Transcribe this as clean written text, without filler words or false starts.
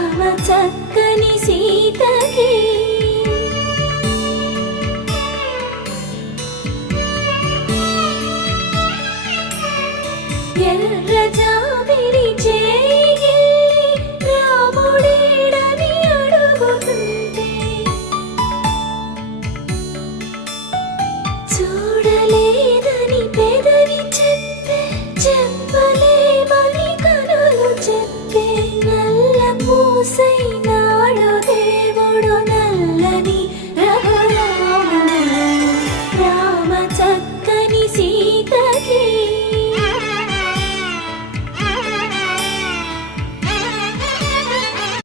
రామ చక్కని సీతకి ఎర్ర జాబిలి చేయి రాముడేడని అడుగుతుంటే చూడలేదని పెదవి చెప్పే చెప్పలేమని కనులు చెప్పే నల్ల పూసై